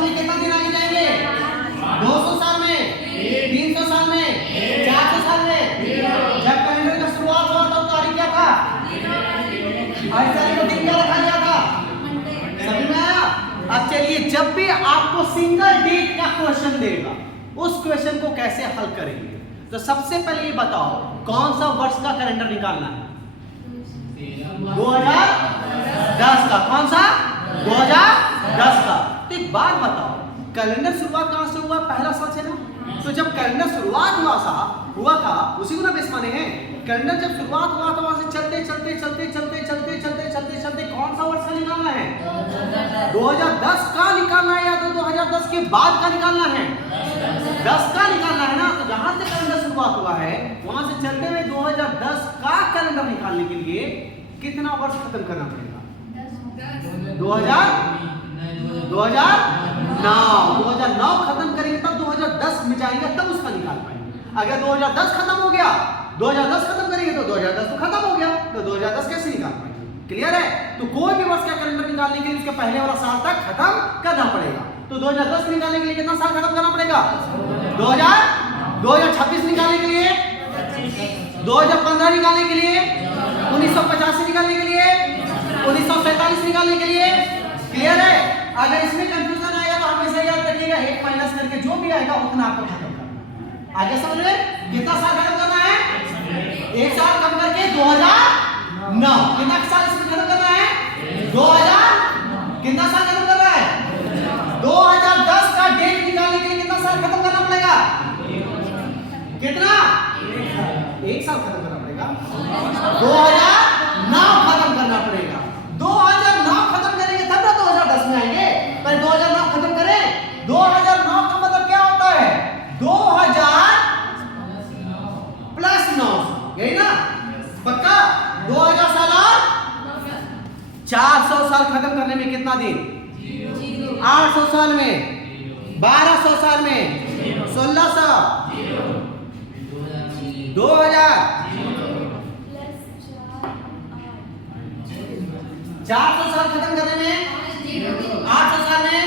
साल में कितना दिन आगे जाएंगे? 200 साल में, 300 साल में, 400 साल में। जब कैलेंडर का शुरुआत हुआ था तारीख क्या था? 28 तारीख को दिन क्या रखा गया था? समझ में आया? अब चलिए, जब भी आपको सिंगल डेट का क्वेश्चन देगा उस क्वेश्चन को कैसे हल करेंगे? तो सबसे पहले ये बताओ कौन सा वर्ष का कैलेंडर निकालना है? 2010 का। कौन सा? 2010 का। तो एक बात बताओ, कैलेंडर शुरुआत कहां से हुआ? पहला साल से ना। तो जब कैलेंडर शुरुआत हुआ था उसी को ना बेस माने हैं। कैलेंडर जब शुरुआत हुआ था वहां से चलते चलते कौन सा वर्ष का निकालना है? 2010 का निकालना है या तो 2010 के बाद का निकालना है? 10 का निकालना है ना। तो जहां से कैलेंडर शुरुआत हुआ है वहां से चलते हुए 2010 का कैलेंडर निकालने के लिए कितना वर्ष खत्म करना पड़ेगा? 2009 खत्म करेंगे तब 2010 में जाएंगे तब उसका निकाल पाएंगे। अगर 2010 खत्म हो गया, 2010 खत्म करेंगे तो 2010 तो खत्म हो गया, तो 2010 कैसे निकाल पाएंगे? क्लियर है? तो कोई भी वर्ष का कैलेंडर निकालने के लिए उसके पहले वाला साल तक खत्म करना पड़ेगा। तो 2010 निकालने के लिए कितना साल खत्म करना पड़ेगा? 2026 निकालने के लिए, 2015 निकालने के लिए, 1985 निकालने के लिए, 1947 निकालने के लिए। क्लियर है? अगर इसमें कंफ्यूजन आएगा तो हमेशा याद रखिएगा 1 माइनस करके जो भी आएगा उतना आपको खत्म करना है। आगे समझ रहे? कितना साल खत्म करना है? 1 साल कम करके 2009। कितना साल इसमें खत्म करना है? 2000। कितना साल खत्म करना है? 2010 का डेट निकालने के लिए कितना साल खत्म करना पड़ेगा? कितना? 1 साल खत्म करना पड़ेगा। 2009 खत्म करना पड़ेगा। 2009 खत्म करेंगे तब ना 2010 में आएंगे। पर 2009 खत्म करें, 2009 का मतलब क्या होता है? 2000 प्लस 9, यही ना? पक्का? 2000 साल और 400 साल खत्म करने में कितना दिन? 800 साल में, 1200 साल में, 1600, 2000, 400 साल खत्म करने में, 800 साल में,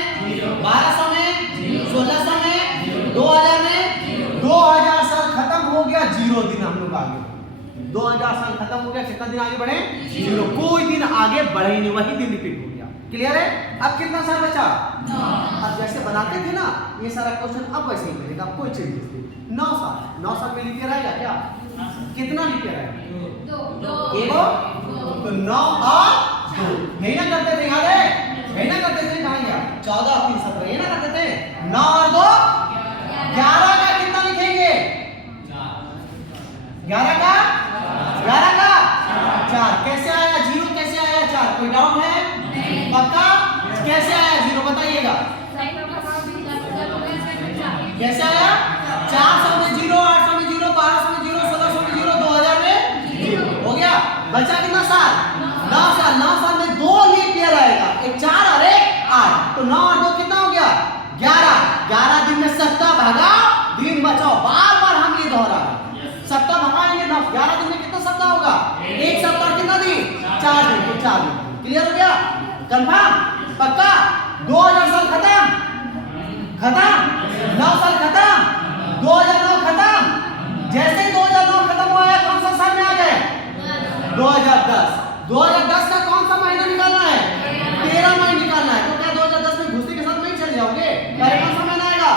1200 में, 1600 में, 2000 में। 2000 साल खत्म हो गया, 0 दिन हम लोग आगे। 2000 साल खत्म हो गया, कितना दिन आगे बढ़े? 0। कोई दिन आगे बढ़े नहीं, वही दिन रिपीट हो गया। क्लियर है? अब कितना साल बचा? अब जैसे बनाते थे ना ये सारा क्वेश्चन अब वैसे ही बनेगा, कोई चेंजेस नहीं। 9 साल, 9 साल में लीप ईयर आएगा क्या? कितना लीप ईयर आएगा? 2। तो 9 और 2 यही ना करते थे? याद है? यही ना करते थे? कहां गया? 14 और 3 17 यही ना करते थे? 9 और 2 11 का कितना लिखेंगे? 11 का 4। कैसे आया 0? कैसे आया 4? कोई डाउट है? पक्का? कैसे आया 0 बताइएगा? कैसे आया? 400 में 0, 800 में 0, 1200 में 0, 1600 में 0, 2000 में 0 हो गया। बचा कितना साल? 9 साल। 9 साल में 2 लीप ईयर आएगा, एक 4 और एक 8। तो 9 और 2 कितना हो गया? 11। 11 दिन में सप्ताह भगाओ, दिन बचाओ। बार बार हम ये दोहरा रहे हैं, सप्ताह भगाएंगे ना। 11 दिन में कितना सप्ताह होगा? एक सप्ताह कितना दिन? 4 दिन। तो 4 दिन। क्लियर हो गया? कंफर्म? पक्का? 2000 साल खत्म, 9 साल खत्म, 2009 खत्म। जैसे ही 2009 खत्म हुआ है कौन सा साल में आ गए? 2010। 2010 का कौन सा महीना निकालना है? 13 महीना निकालना है। तो क्या 2010 में घुसते के साथ नहीं चले जाओगे? पहले कौन सा महीना आएगा?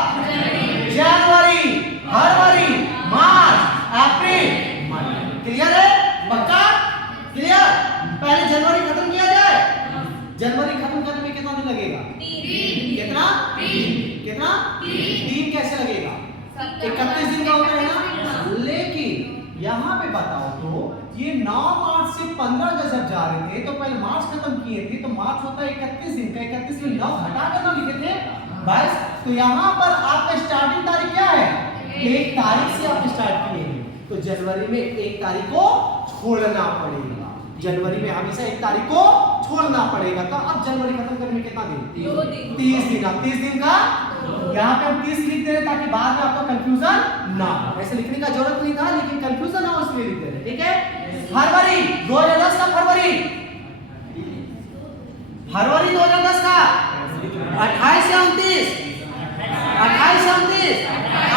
जनवरी, फरवरी, मार्च, अप्रैल, मई। क्लियर है? पक्का? क्लियर? पहले जनवरी खत्म किया जाए। जनवरी खत्म करने में कितना दिन लगेगा? 3। कितना? 3 कैसे लगेगा? 31 दिन का होता है ना। लेकिन यहाँ पे बताओ तो ये 9 मार्च से 15 जब जा रहे थे तो पहले मार्च खत्म किए थे, तो मार्च होता है 31 दिन का। 31 में 9 हटा कर ना लिखे थे बस। तो यहाँ पर आपका स्टार्टिंग तारीख क्या है? 1 तारीख से आप स्टार्ट किए हैं, तो जनवरी में 1 तारीख को छोड़ना पड़ेगा। जनवरी में हमेशा 1 तारीख को छोड़ना पड़ेगा। तो अब जनवरी खत्म करने में कितना दिन? 30 दिन। अब 30 दिन का यहाँ पे हम 30 लिख दे रहे ताकि बाद में आपको कंफ्यूजन ना हो। ऐसे लिखने का जरूरत नहीं था, लेकिन कंफ्यूजन ना हो इसलिए लिख दे रहे। ठीक है? फरवरी 2010 का, फरवरी 2010 का 28 या 29? 28 या 29?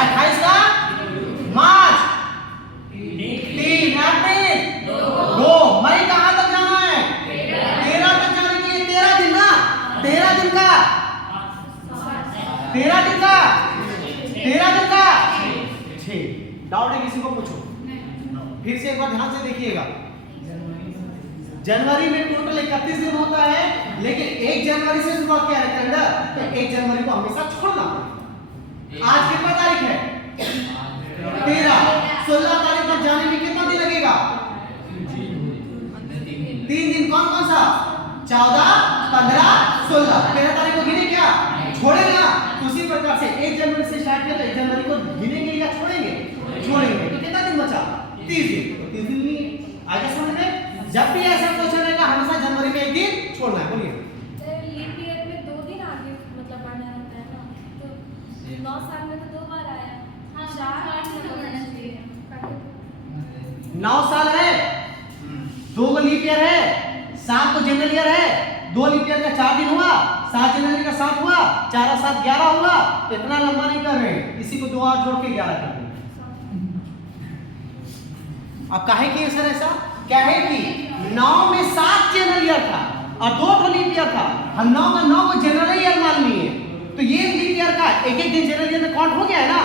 28 का मार्च, 3 अप्रैल, 2 मई। कहां तक जाना है? 13 तक जाने के लिए 13 दिन ना, 13 दिन का 13 दिन का 13 दिन का 6। डाउट है किसी को? पूछो फिर से एक बार ध्यान से देखिएगा। जनवरी में टोटल 31 दिन होता है, लेकिन 1 जनवरी से शुरुआत किया है कैलेंडर, तो 1 जनवरी को हमेशा छोड़ना पड़ेगा। आज कितना तारीख है? 13। 16 तारीख तक जाने में कितना दिन लगेगा? 3 दिन। कौन कौन सा? 14, 15, 16। 13 तारीख को गिने क्या? छोड़ेगा। उसी प्रकार से 1 जनवरी से स्टार्ट किया तो 1 जनवरी को गिनेंगे या छोड़ेंगे? छोड़ेंगे। तो कितना दिन बचा? 30 दिन। तो 30 दिन में आगे समझ में जब भी ऐसा क्वेश्चन आएगा हमेशा जनवरी में 1 दिन छोड़ना है। बोलिए। लीप ईयर में 2 दिन आगे मतलब बढ़ना रहता है ना, तो 9 साल में तो 2 बार आया। हाँ, 4 तो बढ़ना चाहिए। 9 साल है, 2 लीप ईयर है, 7 तो जनरल ईयर है। 2 लीप ईयर का 4 दिन हुआ, 7 जनवरी का 7 हुआ, 4 और 7 11 हुआ। तो इतना लंबा नहीं कर रहे, इसी को 2 और जोड़ के 11 कर देंगे। अब काहे कि सर ऐसा क्या है कि 9 में 7 जनरल ईयर था और 2 तो लीप ईयर था। हम 9 का 9 को जनरल ईयर मान लिए, तो ये लीप ईयर का एक दिन जनरल ईयर में काउंट हो गया है ना,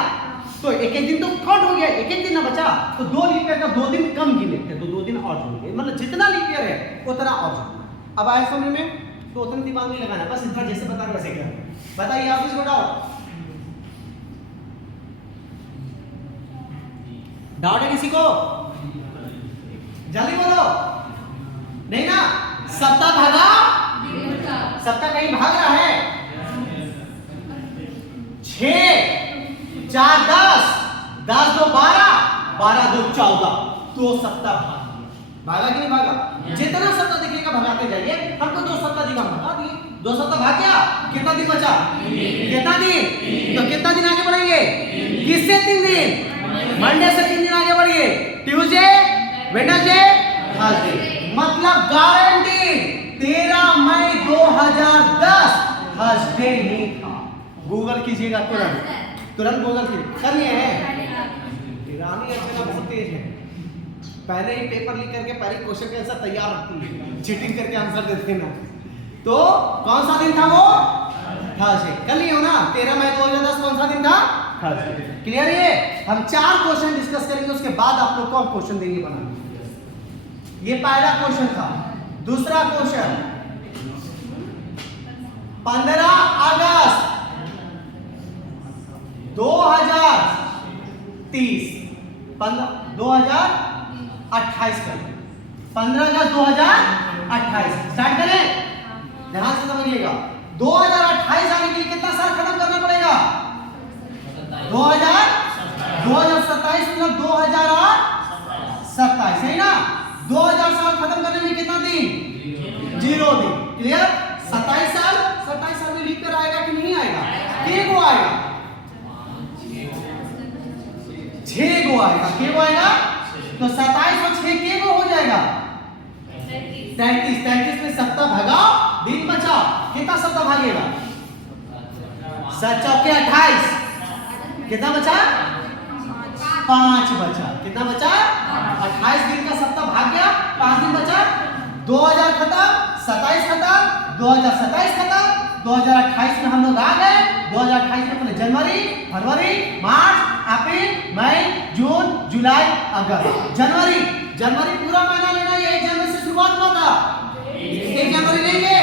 तो एक दिन तो काउंट हो गया, एक दिन ना बचा। तो 2 लीप ईयर का 2 दिन कम गिने थे, तो 2 दिन और जोड़ गए, मतलब जितना लीप ईयर है उतना और जोड़ना। अब आए समझ में? तो उतना दिमाग नहीं लगाना, बस इतना जैसे बता रहे वैसे क्या। बताइए आप इसको डाउट है किसी को? जल्दी बोलो। नहीं ना? सप्ताह भागा, सप्ताह कहीं भाग रहा है। 6 4 10, 10 2 12, 12 2 14, 2 सप्ताह भागा कि नहीं भागा? जितना सप्ताह दिखेगा भगाते जाइए। हमको 2 सप्ताह दिखा, भगा दिए। 2 सप्ताह भाग गया, कितना दिन बचा? कितना दिन? तो कितना दिन आगे बढ़ेंगे? किससे 3 दिन? मंडे से 3 दिन आगे बढ़िए। ट्यूसडे, वेडनेसडे, थर्सडे, मतलब गारंटी 13 मई 2010 थर्सडे नहीं था। गूगल कीजिएगा तुरंत, तुरंत गूगल कीजिए। करिए रानी अर्चना बहुत तेज है, पहले ही पेपर लिख करके पहले क्वेश्चन का आंसर तैयार रखती है, चीटिंग करके आंसर देते हैं ना। तो कौन सा दिन था वो? थर्सडे। कर लिए हो ना? 13 मई 2010 कौन सा दिन था? थर्सडे। क्लियर है? हम 4 क्वेश्चन डिस्कस करेंगे, उसके बाद आप लोग को हम क्वेश्चन देंगे बनाने। ये पहला क्वेश्चन था। दूसरा क्वेश्चन 15 अगस्त 2030, 2028 का 15 अगस्त 2028 स्टार्ट करें। ध्यान से समझिएगा। 2028 आने के लिए कितना साल खत्म करना पड़ेगा? 2027 मतलब 2027, सही ना? 2000 साल खत्म करने में कितना दिन? 0 दिन। क्लियर? 27 साल में लीप ईयर आएगा कि नहीं आएगा? के को आएगा? 6 को आएगा। के को आएगा? तो 27 और 6 के को हो जाएगा 33। 33 में सप्ताह भगाओ, दिन बचाओ। कितना सप्ताह भागेगा? 7 चौके 28, कितना बचा? 5 बचा। कितना बचा? 28 दिन का सप्ताह भाग गया, 5 दिन बचा। 2000 खत्म, 27 खत्म, 2027 खत्म, 2028 में हम लोग आ गए। 2028 में जनवरी, फरवरी, मार्च, अप्रैल, मई, जून, जुलाई, अगस्त। जनवरी पूरा महीना लेना। ये 1 जनवरी से शुरुआत हुआ था, 1 जनवरी लेंगे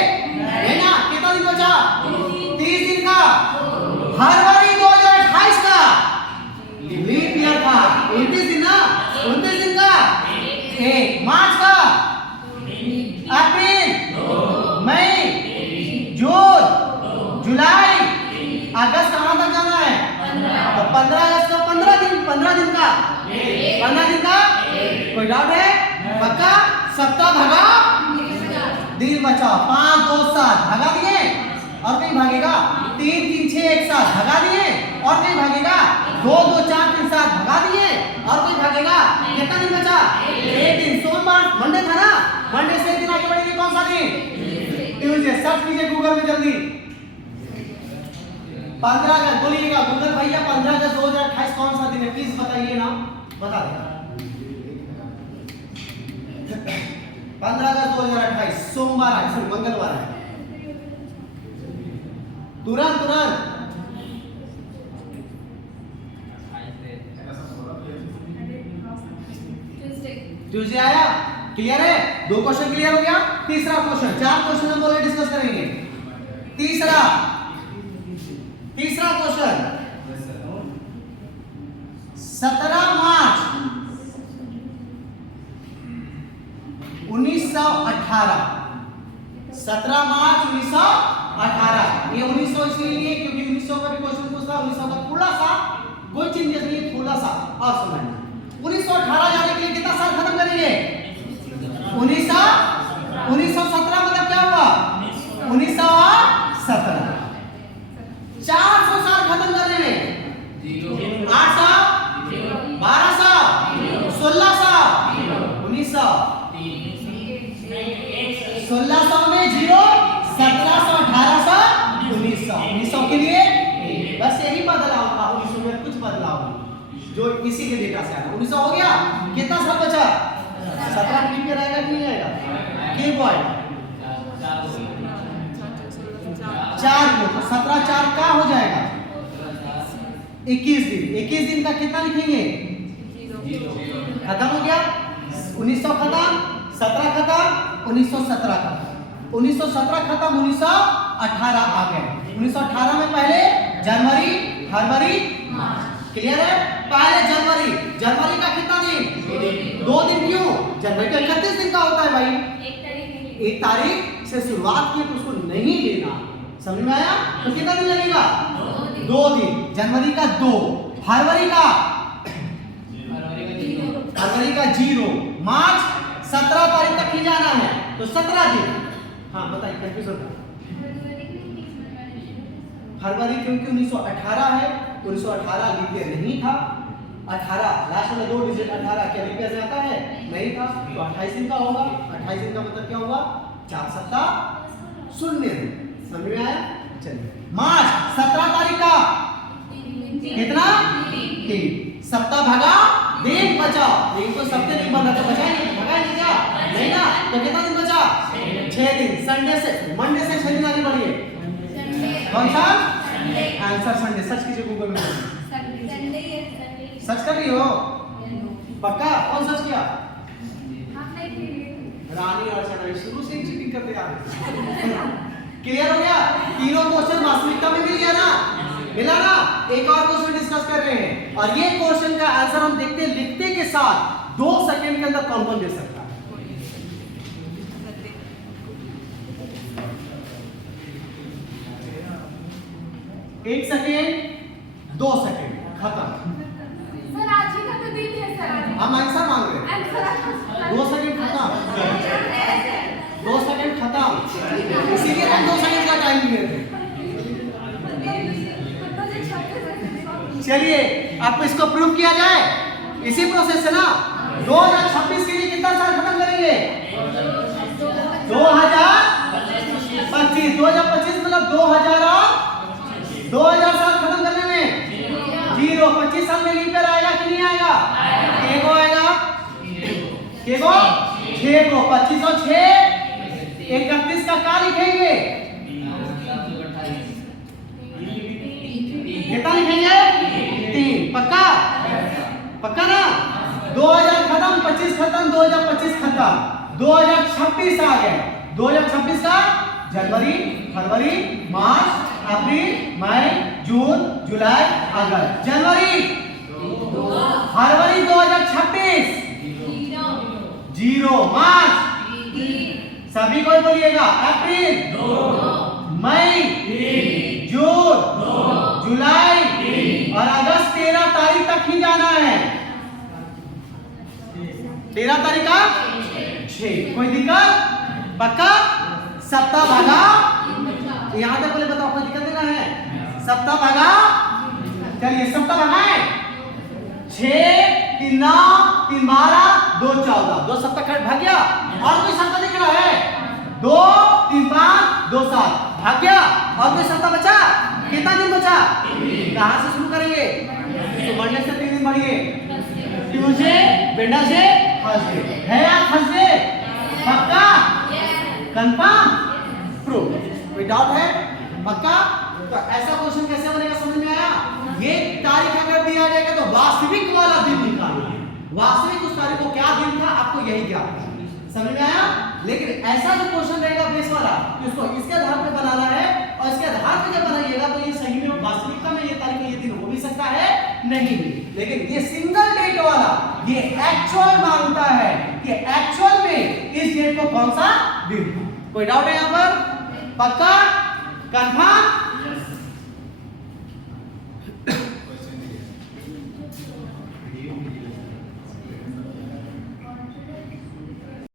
लेना। कितना दिन बचा? 30 दिन का। फरवरी 2028 का लीप ईयर था, 29 दिन ना, 29 दिन का। 1 मार्च का, अप्रैल, मई, जून, जुलाई, अगस्त कहां तक जाना है? तो 15 अगस्त का 15 दिन का 15 दिन का। कोई डाउट है? पक्का? सप्ताह भगा, दिन बचाओ। 5 2 7 भगा दिए, और कहीं भागेगा? 3 3 6 1 7 भगा दिए, और कहीं भागेगा? 2 2 4 3 7 भगा दिए, और कहीं भागेगा? कितना दिन बचा? 1 दिन। सोमवार, मंडे था ना? मंडे से 1 दिन आगे बढ़ेंगे। कौन सा दिन? ट्यूसडे। सर्च कीजिए गूगल में जल्दी। 15 अगस्त बोलिएगा गूगल भैया 15 अगस्त 2028 कौन सा दिन है? प्लीज बताइए ना, बता देना। 15 अगस्त 2028 सोमवार है, सॉरी मंगलवार है। तुरंत तुरंत ट्यूसडे आया। क्लियर है? 2 क्वेश्चन क्लियर हो गया। तीसरा क्वेश्चन, 4 क्वेश्चन हम बोले डिस्कस करेंगे। तीसरा क्वेश्चन 17 मार्च 1918। 17 मार्च 1918। ये 1900 इसलिए क्योंकि 1900 का भी क्वेश्चन पूछता है। 1900 का थोड़ा सा कोई चेंजेस नहीं है, थोड़ा सा और समझना। 1918 जाने के लिए कितना साल खत्म करेंगे? 1917 मतलब क्या हुआ? 1917। 400 साल खत्म करने में 800, 1200, 1600, 1900, 1600 में 0, 1700, 1800, 1900। 1900 के लिए बस यही बदलाव था। 1900 में कुछ बदलाव नहीं जो इसी के डेटा से आया। 1900 हो गया। कितना साल बचा? 17 लीप ईयर आएगा कि नहीं आएगा? के बॉय 4 को तो 17 4 का हो जाएगा 21 दिन। 21 दिन का कितना लिखेंगे? खत्म हो गया। 1900 खत्म, 17 खत्म, 1917 खत्म, 1917 खत्म, 1918 आ गए। 1918 में पहले जनवरी, फरवरी, मार्च। क्लियर है? पहले जनवरी का कितना दिन? 2 दिन। क्यों? जनवरी का 31 दिन का होता है भाई। 1 तारीख से शुरुआत की तो उसको नहीं लेना। समझ में आया? तो कितना दिन लगेगा? 2 दिन। जनवरी का 2, फरवरी का 0, मार्च 17 तारीख तक ही जाना है तो 17 दिन। हाँ बताइए कंफ्यूजन। फरवरी क्योंकि 1918 है, 1918 लीप ईयर नहीं था। 18 लास्ट में 2 डिजिट 18 क्या लीप ईयर से आता है? नहीं था। तो 28 दिन का होगा। 28 दिन का मतलब क्या होगा? 4 सप्ताह 0 दिन। समझ में आया? चलिए मार्च 17 तारीख का कितना? 3 सप्ताह भागा दिन बचा। दिन तो सबके दिन बन रहा था, बचा नहीं, भगा नहीं क्या? नहीं ना। तो कितना दिन बचा? 6 दिन। संडे से मंडे से 6 दिन आगे बढ़िए। कौन सा आंसर? संडे। सर्च कीजिए गूगल में। सर्च कर रही हो? पक्का? कौन सर्च किया? रानी और सना शुरू से ही चीटिंग करते आ रहे। क्लियर हो गया? तीनों क्वेश्चन वास्तविकता में मिल गया ना? मिला ना? एक और क्वेश्चन डिस्कस कर रहे हैं और ये क्वेश्चन का आंसर हम देखते लिखते के साथ 2 सेकंड के अंदर कौन कौन दे सकता है? 1 सेकेंड, 2 सेकेंड, खत्म। सर आज ही का तो दिन है सर। हम आंसर मांग रहे हैं। 2 सेकेंड खत्म, 2 सेकेंड खत्म। इसीलिए हम 2 सेकेंड का टाइम लिए थे। चलिए अब इसको प्रूव किया जाए इसी प्रोसेस से ना। 2026 के लिए कितना साल खत्म करेंगे? 2025। 2025 मतलब 2000 साल खत्म करने में 0। 25 साल में लीप ईयर आएगा कि नहीं आएगा? एक को आएगा, के को 6 को। 25 और 6 31 का क्या लिखेंगे? कितना लिखेंगे? 3। पक्का? पक्का ना? 2000 खत्म, 25 खत्म, 2025 खत्म, 2026 आ गए। 2026 का जनवरी, फरवरी, मार्च, अप्रैल, मई, जून, जुलाई, अगस्त। जनवरी, फरवरी 2026 0, मार्च सभी को बोलिएगा, अप्रैल, मई, जून, जुलाई और अगस्त 13 तारीख तक ही जाना है। 13 तारीख का 6। कोई दिक्कत? पक्का? सप्ताह भागा यहाँ तक पहले बताओ, कोई दिक्कत नहीं है? सप्ताह भागा, चलिए सप्ताह भागाए 6 3 9 3 12 2 14। 2 सप्ताह कट भाग गया। और कोई सप्ताह दिख रहा है? 2 3 5 2 7 भाग गया। और कोई सप्ताह बचा? कितना दिन बचा? कहाँ से शुरू करेंगे? तो मंडे से 3 दिन बढ़िए, ट्यूसडे, वेडनेसडे, थर्सडे। है या थर्सडे? पक्का? कंफर्म? प्रूव। कोई डाउट है? पक्का? तो ऐसा क्वेश्चन कैसे बनेगा समझ में आया? ये तारीख अगर दिया जाएगा तो वास्तविक वाला दिन निकालना है। वास्तविक उस तारीख को क्या दिन था आपको यही ज्ञात है। समझ में आया? लेकिन ऐसा जो क्वेश्चन रहेगा बेस वाला कि उसको इसके आधार पे बनाना है और इसके आधार पे जब बनाइएगा तो ये सही में वास्तविकता में ये तारीख ये दिन हो भी सकता है, नहीं भी। लेकिन ये सिंगल डेट वाला ये एक्चुअल मांगता है कि एक्चुअल में इस डेट को कौन सा दिन था। कोई डाउट है यहाँ पर? पक्का? कंफर्म?